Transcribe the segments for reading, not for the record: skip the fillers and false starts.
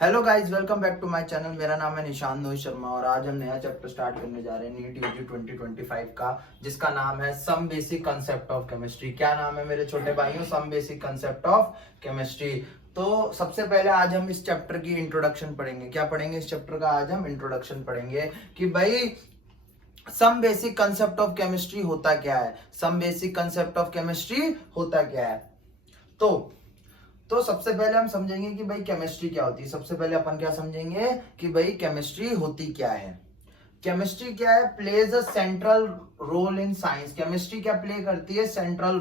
Hello guys, welcome back to my channel. मेरा नाम है निशांत नोई शर्मा और आज हम नया चैप्टर स्टार्ट करने जा रहे हैं नीट यूजी 2025 का, जिसका नाम है some basic concept of chemistry. क्या नाम है मेरे छोटे भाइयों? Some basic concept of chemistry. तो सबसे पहले आज हम इस चैप्टर की इंट्रोडक्शन पढ़ेंगे। क्या पढ़ेंगे इस चैप्टर का? आज हम इंट्रोडक्शन पढ़ेंगे कि भाई some basic concept of chemistry होता क्या है। Some basic concept of chemistry होता क्या है। तो सबसे पहले हम समझेंगे कि भाई केमिस्ट्री क्या होती है। सबसे पहले अपन क्या समझेंगे कि भाई केमिस्ट्री होती क्या है। केमिस्ट्री क्या है? Plays a central role in science. Chemistry क्या प्ले करती है? सेंट्रल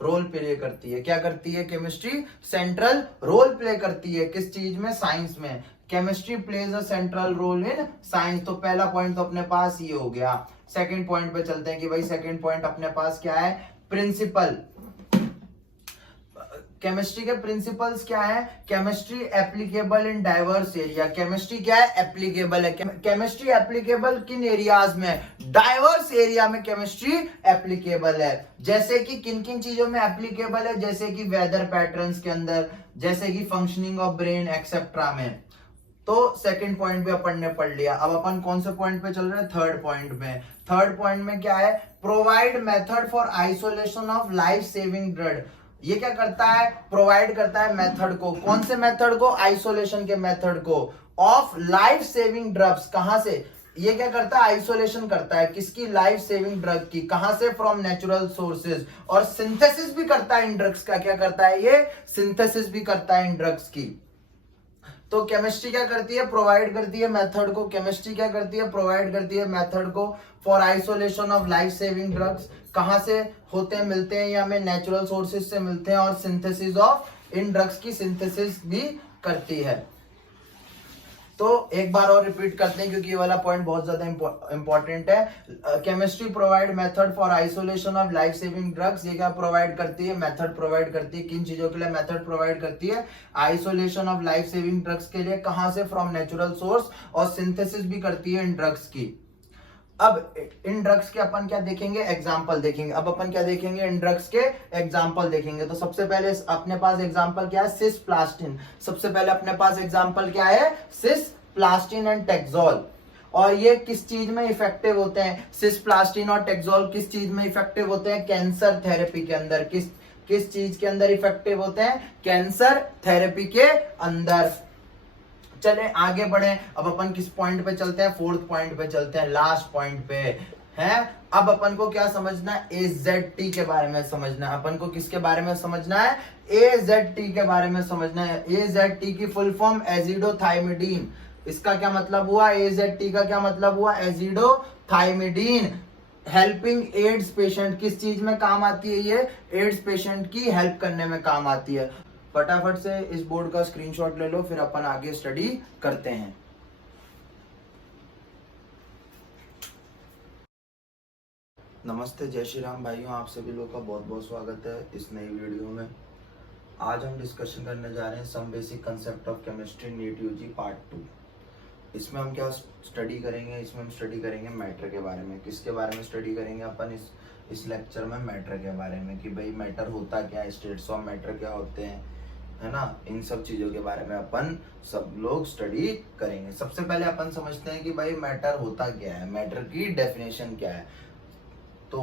रोल प्ले करती है। क्या करती है केमिस्ट्री? सेंट्रल रोल प्ले करती है। किस चीज में? साइंस में। Chemistry plays a central role in science. तो पहला पॉइंट तो अपने पास ये हो गया। सेकंड पॉइंट पे चलते हैं कि भाई सेकंड पॉइंट अपने पास क्या है? प्रिंसिपल। केमिस्ट्री के प्रिंसिपल्स क्या है? Chemistry applicable in diverse area. Chemistry क्या है? एप्लीकेबल है। केमिस्ट्री एप्लीकेबल किन एरियाज में? डाइवर्स एरिया में केमिस्ट्री एप्लीकेबल है। जैसे कि किन किन चीजों में एप्लीकेबल है? जैसे कि वेदर पैटर्न्स के अंदर, जैसे कि फंक्शनिंग ऑफ ब्रेन एक्सेट्रा में। तो सेकंड पॉइंट भी अपन ने पढ़ लिया। अब अपन कौन से पॉइंट पे चल रहे हैं? थर्ड पॉइंट में। थर्ड पॉइंट में क्या है? Provide method for isolation of life saving drug. ये क्या करता है? प्रोवाइड करता है मेथड को। कौन से मेथड को? आइसोलेशन के मेथड को ऑफ लाइफ सेविंग ड्रग्स। कहां से? ये क्या करता है? आइसोलेशन करता है। किसकी? लाइफ सेविंग ड्रग की। कहां से? From natural sources. और सिंथेसिस भी करता है इन ड्रग्स का। क्या करता है ये? सिंथेसिस भी करता है इन ड्रग्स की। तो केमिस्ट्री क्या करती है? प्रोवाइड करती है मेथड को। केमिस्ट्री क्या करती है? प्रोवाइड करती है मेथड को for isolation of life saving drugs. कहां से होते हैं? मिलते हैं या हमें नेचुरल सोर्सेज से मिलते हैं। और सिंथेसिस ऑफ इन ड्रग्स की सिंथेसिस भी करती है। तो एक बार और रिपीट करते हैं क्योंकि ये वाला पॉइंट बहुत ज्यादा इंपॉर्टेंट है। Chemistry provide method for isolation of life saving drugs. ये क्या प्रोवाइड करती है? मेथड प्रोवाइड करती है। किन चीजों के लिए मेथड प्रोवाइड करती है? Isolation of life saving drugs के लिए। कहां से? From natural source. और सिंथेसिस भी करती है इन ड्रग्स की। अब इन ड्रग्स के अपन क्या देखेंगे? एग्जाम्पल देखेंगे। अब अपन क्या देखेंगे? इन ड्रग्स के एग्जाम्पल देखेंगे। तो सबसे पहले अपने पास एग्जाम्पल क्या है? सिस्प्लास्टिन। सबसे पहले अपने पास एग्जाम्पल क्या है? सिस्प्लास्टिन एंड टेक्सोल। और ये किस चीज में इफेक्टिव होते हैं? सिस्प्लास्टिन और टेक्सोल किस चीज में इफेक्टिव होते हैं? कैंसर थेरेपी के अंदर। किस चीज के अंदर इफेक्टिव होते हैं? कैंसर थेरेपी के अंदर। चले आगे बढ़े। अब अपन किस पॉइंट पे चलते हैं? फोर्थ पॉइंट पे चलते हैं, लास्ट पॉइंट पे है। अब अपन को क्या समझना है? AZT के बारे में समझना है। अपन को किसके बारे में समझना है? AZT के बारे में समझना है। AZT की फुल फॉर्म एजिडोथाइमिडीन। इसका क्या मतलब हुआ? AZT का क्या मतलब हुआ? एजिडोथाइमिडीन। Helping AIDS patient. किस चीज में काम आती है ये? एड्स पेशेंट की हेल्प करने में काम आती है। फटाफट से इस बोर्ड का स्क्रीनशॉट ले लो, फिर अपन आगे स्टडी करते हैं। नमस्ते, जय श्री राम भाइयों। आप सभी लोग का बहुत बहुत स्वागत है इस नई वीडियो में। आज हम डिस्कशन करने जा रहे हैं some basic concept of chemistry NEET UG part 2। इसमें हम क्या स्टडी करेंगे? इसमें हम स्टडी करेंगे मैटर के बारे में। किसके बारे में स्टडी करेंगे अपन इस लेक्चर में? मैटर के बारे में कि भाई मैटर होता क्या है, स्टेट्स ऑफ मैटर क्या होते हैं, है ना। इन सब चीजों के बारे में अपन सब लोग स्टडी करेंगे। सबसे पहले अपन समझते हैं कि भाई मैटर होता क्या है, मैटर की डेफिनेशन क्या है। तो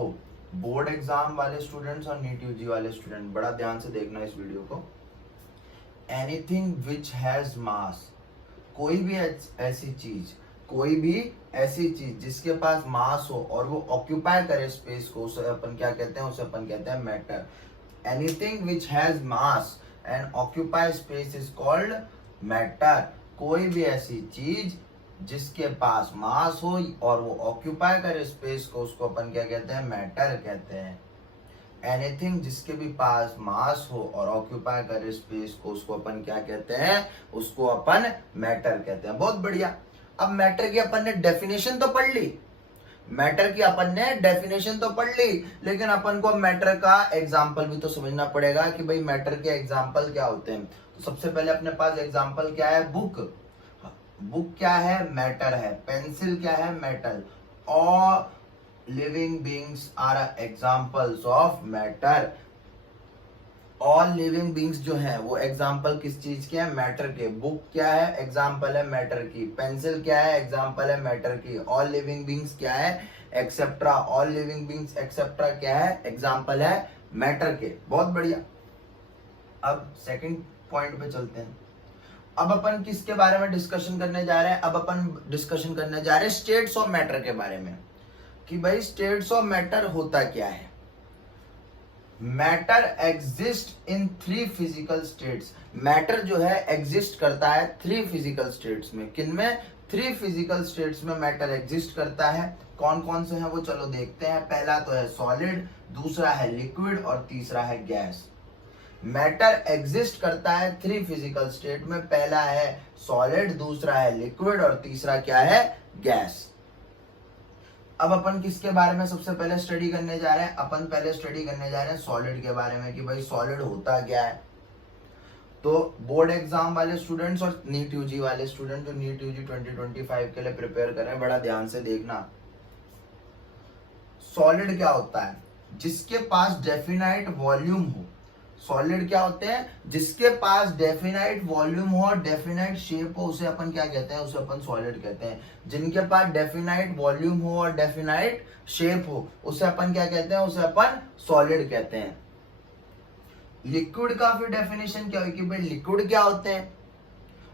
बोर्ड एग्जाम वाले स्टूडेंट्स और नीट यूजी वाले स्टूडेंट बड़ा ध्यान से देखना इस वीडियो को। एनीथिंग विच हैज मास। कोई भी ऐसी चीज, कोई भी ऐसी चीज जिसके पास मास हो और वो ऑक्यूपाई करे स्पेस को, उसे अपन क्या कहते हैं? उसे अपन कहते हैं matter. Anything which has mass and occupy space is called matter. कोई भी ऐसी चीज जिसके पास मास हो और वो ऑक्यूपाई करे स्पेस को, उसको अपन क्या कहते हैं? मैटर कहते हैं। एनीथिंग जिसके भी पास मास हो और ऑक्यूपाई करे स्पेस को, उसको अपन क्या कहते हैं? उसको अपन मैटर कहते हैं। बहुत बढ़िया। अब मैटर की अपन ने डेफिनेशन तो पढ़ ली, मैटर की अपन ने डेफिनेशन तो पढ़ ली, लेकिन अपन को मैटर का एग्जाम्पल भी तो समझना पड़ेगा कि भाई मैटर के एग्जाम्पल क्या होते हैं। तो सबसे पहले अपने पास एग्जाम्पल क्या है? बुक। बुक क्या है? मैटर है। पेंसिल क्या है? मेटल। और living beings are examples of matter. All living beings जो है वो एग्जाम्पल किस चीज के है? मैटर के। बुक क्या है? एग्जाम्पल है मैटर की। पेंसिल क्या है? एग्जाम्पल है मैटर की। ऑल लिविंग बींग्स क्या है? Et cetera. All living beings et cetera क्या है? एग्जाम्पल है मैटर के। बहुत बढ़िया। अब सेकंड पॉइंट पे चलते हैं। अब अपन किसके बारे में डिस्कशन करने जा रहे हैं? अब अपन डिस्कशन करने जा रहे हैं स्टेट्स ऑफ मैटर के बारे में, कि भाई स्टेट्स ऑफ मैटर होता क्या है। Matter exist in 3 physical states. Matter जो है एग्जिस्ट करता है 3 फिजिकल स्टेट्स में। किन में? 3 फिजिकल स्टेट्स में मैटर एग्जिस्ट करता है। कौन कौन से हैं वो चलो देखते हैं। पहला तो है सॉलिड, दूसरा है लिक्विड और तीसरा है गैस। मैटर एग्जिस्ट करता है 3 फिजिकल स्टेट में। पहला है सॉलिड, दूसरा है लिक्विड और तीसरा क्या है? गैस। अब अपन किसके बारे में सबसे पहले स्टडी करने जा रहे हैं? अपन पहले स्टडी करने जा रहे हैं सॉलिड के बारे में, कि भाई सॉलिड होता क्या है। तो बोर्ड एग्जाम वाले स्टूडेंट्स और नीट यूजी वाले स्टूडेंट जो नीट यूजी 2025 के लिए प्रिपेयर कर रहे हैं, बड़ा ध्यान से देखना। सॉलिड क्या होता है? जिसके पास डेफिनाइट वॉल्यूम हो। सॉलिड क्या होते हैं? जिसके पास डेफिनाइट वॉल्यूम हो और डेफिनाइट शेप हो, उसे अपन क्या कहते हैं? उसे अपन सॉलिड कहते हैं। जिनके पास डेफिनाइट वॉल्यूम हो और डेफिनाइट शेप हो, उसे अपन क्या कहते हैं? उसे अपन सॉलिड कहते हैं। लिक्विड का फिर डेफिनेशन क्या है कि भाई लिक्विड क्या होते हैं?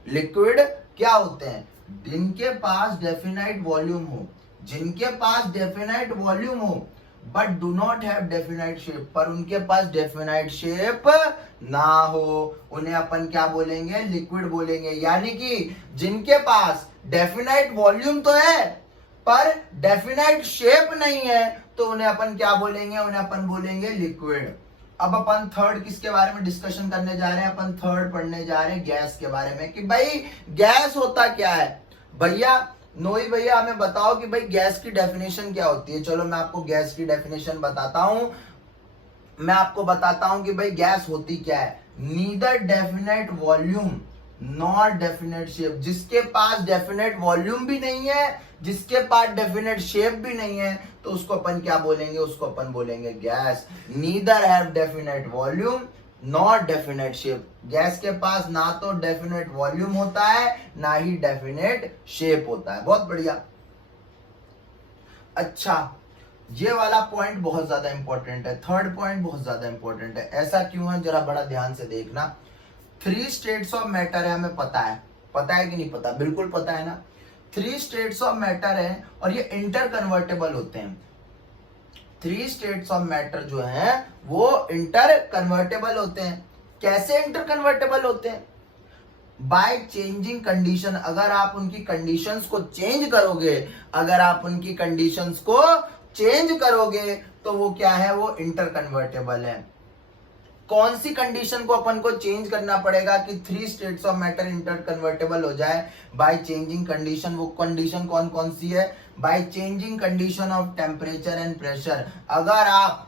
लिक्विड क्या होते हैं? जिनके पास डेफिनाइट वॉल्यूम हो। जिनके पास डेफिनाइट वॉल्यूम हो but do not have definite shape, पर उनके पास डेफिनाइट शेप ना हो, उन्हें अपन क्या बोलेंगे? लिक्विड बोलेंगे। यानी कि जिनके पास डेफिनाइट वॉल्यूम तो है पर डेफिनाइट शेप नहीं है, तो उन्हें अपन क्या बोलेंगे? उन्हें अपन बोलेंगे लिक्विड। अब अपन थर्ड किसके बारे में डिस्कशन करने जा रहे हैं? अपन थर्ड पढ़ने जा रहे हैं गैस के बारे में, कि भाई गैस होता क्या है। भैया नोई भैया हमें बताओ कि भाई गैस की डेफिनेशन क्या होती है। चलो मैं आपको गैस की डेफिनेशन बताता हूं। मैं आपको बताता हूं कि भाई गैस होती क्या है। Neither definite volume not definite shape. जिसके पास डेफिनेट वॉल्यूम भी नहीं है, जिसके पास डेफिनेट शेप भी नहीं है, तो उसको अपन क्या बोलेंगे? उसको अपन बोलेंगे gas. Neither have definite volume not definite shape. Gas के पास ना तो डेफिनेट वॉल्यूम होता है ना ही डेफिनेट शेप होता है। बहुत बढ़िया। अच्छा, ये वाला पॉइंट बहुत ज्यादा इंपॉर्टेंट है। थर्ड पॉइंट बहुत ज्यादा इंपॉर्टेंट है। ऐसा क्यों है? जरा बड़ा ध्यान से देखना। 3 स्टेट्स ऑफ मैटर है, हमें पता है। पता है कि नहीं पता? बिल्कुल पता है ना। 3 स्टेट्स ऑफ मैटर है और ये इंटर कन्वर्टेबल होते हैं। 3 स्टेट्स ऑफ मैटर जो है वो इंटर कन्वर्टेबल होते हैं। कैसे इंटर कन्वर्टेबल होते हैं? By changing condition. अगर आप उनकी कंडीशंस को चेंज करोगे, अगर आप उनकी कंडीशंस को चेंज करोगे तो वो क्या है? वो इंटर कन्वर्टेबल है। कौन सी कंडीशन को अपन को चेंज करना पड़ेगा कि 3 states of matter inter convertible हो जाए? By changing condition. वो कंडीशन कौन कौन सी है? By changing condition of temperature and pressure. अगर आप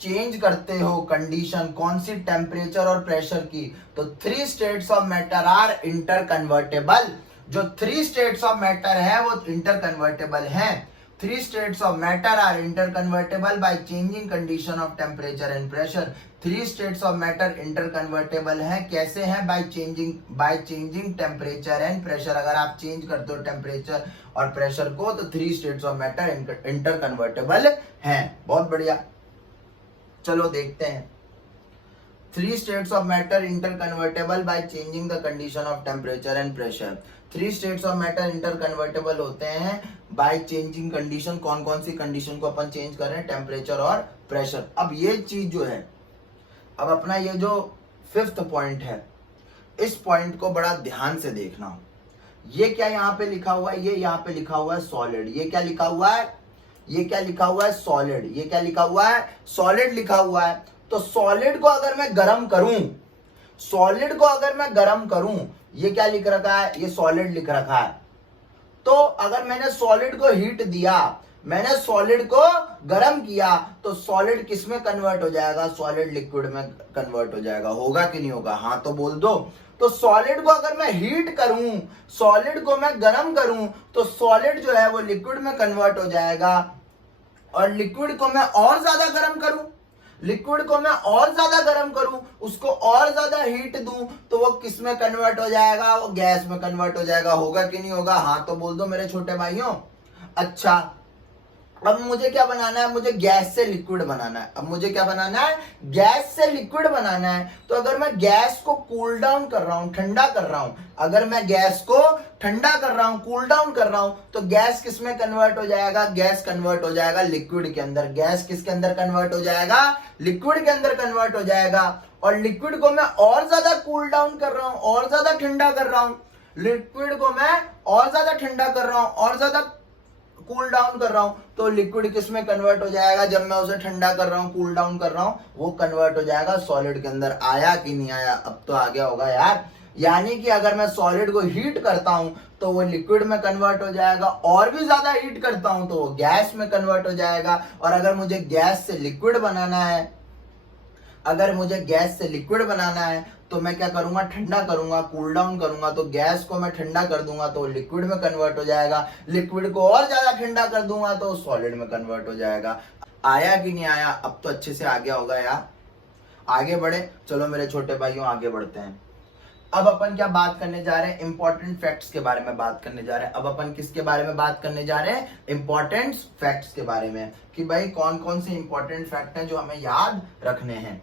चेंज करते हो कंडीशन, कौन सी? टेम्परेचर और प्रेशर की, तो 3 states of matter are interconvertible. जो 3 स्टेट्स ऑफ मैटर है वो इंटर कन्वर्टेबल है। 3 states of matter are interconvertible by changing condition of temperature and pressure. 3 states of matter interconvertible है। कैसे है? by changing temperature and pressure। अगर आप change करते हो टेम्परेचर और प्रेशर को तो 3 states of matter interconvertible है। बहुत बढ़िया। चलो देखते हैं। 3 states of matter interconvertible by changing the condition of temperature and pressure। 3 states of matter interconvertible होते हैं बाय चेंजिंग कंडीशन। कौन कौन सी कंडीशन को अपन चेंज कर रहे हैं? टेम्परेचर और प्रेशर। अब ये चीज जो है, अब अपना ये जो 5th पॉइंट है, इस पॉइंट को बड़ा ध्यान से देखना। ये क्या यहाँ पे लिखा हुआ है? ये यहाँ पे लिखा हुआ है सॉलिड। ये क्या लिखा हुआ है? ये क्या लिखा हुआ है? सॉलिड। ये क्या लिखा हुआ है? सॉलिड लिखा हुआ है। तो सॉलिड को अगर मैं गर्म करूं, सॉलिड को अगर मैं गर्म करूं, ये क्या लिख रखा है? ये सॉलिड लिख रखा है। तो अगर मैंने सॉलिड को हीट दिया, मैंने सॉलिड को गर्म किया, तो सॉलिड किस में कन्वर्ट हो जाएगा? सॉलिड लिक्विड में कन्वर्ट हो जाएगा। होगा कि नहीं होगा? हाँ तो बोल दो। तो सॉलिड को अगर मैं हीट करूं, सॉलिड को मैं गर्म करूं, तो सॉलिड जो है वो लिक्विड में कन्वर्ट हो जाएगा। और लिक्विड को मैं और ज्यादा गर्म करूं, लिक्विड को मैं और ज्यादा गर्म करूं, उसको और ज्यादा हीट दूं, तो वो किस में कन्वर्ट हो जाएगा, वो गैस में कन्वर्ट हो जाएगा। होगा कि नहीं होगा? हाँ तो बोल दो मेरे छोटे भाइयों। अच्छा, अब मुझे क्या बनाना है, मुझे गैस से लिक्विड बनाना है। अब मुझे क्या बनाना है, गैस से लिक्विड बनाना है। तो अगर मैं गैस को कूल डाउन कर रहा हूं, ठंडा कर रहा हूं, अगर मैं गैस को ठंडा कर रहा हूं, कूल डाउन कर रहा हूं, तो गैस किस में कन्वर्ट हो जाएगा, गैस कन्वर्ट हो जाएगा लिक्विड के अंदर। गैस किसके अंदर कन्वर्ट हो जाएगा, लिक्विड के अंदर कन्वर्ट हो जाएगा। और लिक्विड को मैं और ज्यादा कूल डाउन कर रहा हूं, और ज्यादा ठंडा कर रहा हूं, लिक्विड को मैं और ज्यादा ठंडा कर रहा हूं, और ज्यादा कूल डाउन कर रहा हूं, तो लिक्विड किस में कन्वर्ट हो जाएगा, जब मैं उसे ठंडा कर रहा हूं, कूल डाउन कर रहा हूं, वो कन्वर्ट हो जाएगा सॉलिड के अंदर। आया कि नहीं आया? अब तो आ गया होगा यार। यानी कि अगर मैं सॉलिड को हीट करता हूं तो वो लिक्विड में कन्वर्ट हो जाएगा, और भी ज्यादा हीट करता हूं तो वो गैस में कन्वर्ट हो जाएगा। और अगर मुझे गैस से लिक्विड बनाना है, अगर मुझे गैस से लिक्विड बनाना है, तो मैं क्या करूंगा, ठंडा करूंगा, कूल डाउन करूंगा, तो गैस को मैं ठंडा कर दूंगा तो लिक्विड में कन्वर्ट हो जाएगा। लिक्विड को और ज्यादा ठंडा कर दूंगा तो सॉलिड में कन्वर्ट हो जाएगा। आया कि नहीं आया? अब तो अच्छे से आ गया होगा यार। आगे बढ़े, चलो मेरे छोटे भाइयों आगे बढ़ते हैं। अब अपन क्या बात करने जा रहे हैं, इंपॉर्टेंट फैक्ट्स के बारे में बात करने जा रहे हैं। अब अपन किसके बारे में बात करने जा रहे हैं, इंपॉर्टेंट फैक्ट्स के बारे में, कि भाई कौन कौन से इंपॉर्टेंट फैक्ट हैं जो हमें याद रखने हैं।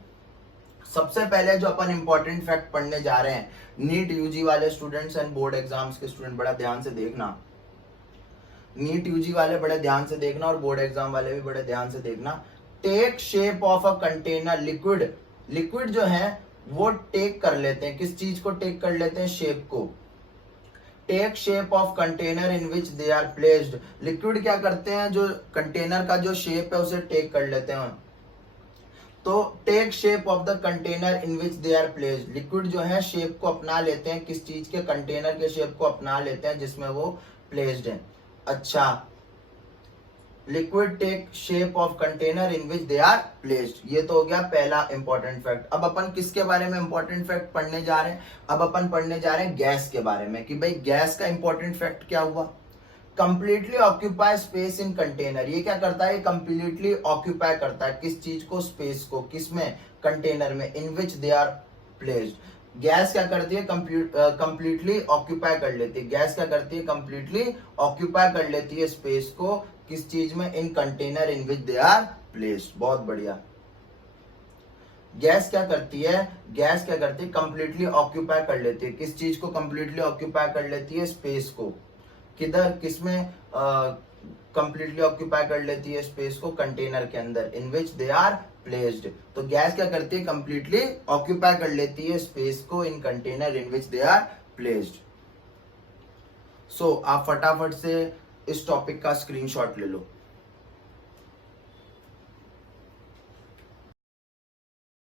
सबसे पहले जो अपन इंपॉर्टेंट फैक्ट पढ़ने जा रहे हैं, नीट यूजी वाले स्टूडेंट्स एंड बोर्ड एग्जाम्स के स्टूडेंट बड़ा ध्यान से देखना, नीट यूजी वाले बड़े ध्यान से देखना और बोर्ड एग्जाम वाले भी बड़े ध्यान से देखना। Take shape of a container, liquid, liquid जो है वो टेक कर लेते हैं, किस चीज को टेक कर लेते हैं, शेप को। Take shape of container in which they are placed, liquid क्या करते हैं, जो कंटेनर का जो शेप है उसे टेक कर लेते हैं। तो take shape of the container in which they are placed, liquid जो है शेप को अपना लेते हैं, किस चीज के, कंटेनर के शेप को अपना लेते हैं जिसमें वो प्लेस्ड है। अच्छा, liquid take shape of container in which they are placed, ये तो हो गया पहला इंपॉर्टेंट फैक्ट। अब अपन किसके बारे में इंपॉर्टेंट फैक्ट पढ़ने जा रहे हैं, अब अपन पढ़ने जा रहे हैं गैस के बारे में, कि भाई गैस का इंपॉर्टेंट फैक्ट क्या हुआ, completely occupy space in container. ये क्या करता है, कंप्लीटली ऑक्यूपाई करता है किस चीज को, स्पेस को, किसमें, कंटेनर में, इन which they are placed. Gas क्या करती है, कंप्लीटली ऑक्यूपाई कर लेती है, गैस क्या करती है, कंप्लीटली ऑक्यूपाई कर लेती है स्पेस को, किस चीज में, in container in which they are placed. बहुत बढ़िया। गैस क्या करती है, गैस क्या करती है, कंप्लीटली ऑक्यूपाई कर लेती है, किस चीज को कंप्लीटली ऑक्यूपाई कर लेती है, स्पेस को। किधर, किसमें कंप्लीटली ऑक्यूपाई कर लेती है स्पेस को, कंटेनर के अंदर, इन विच दे आर प्लेस्ड। तो गैस क्या करती है, कंप्लीटली ऑक्यूपाई कर लेती है स्पेस को in container in which they are placed. So आप फटाफट से इस टॉपिक का स्क्रीनशॉट ले लो।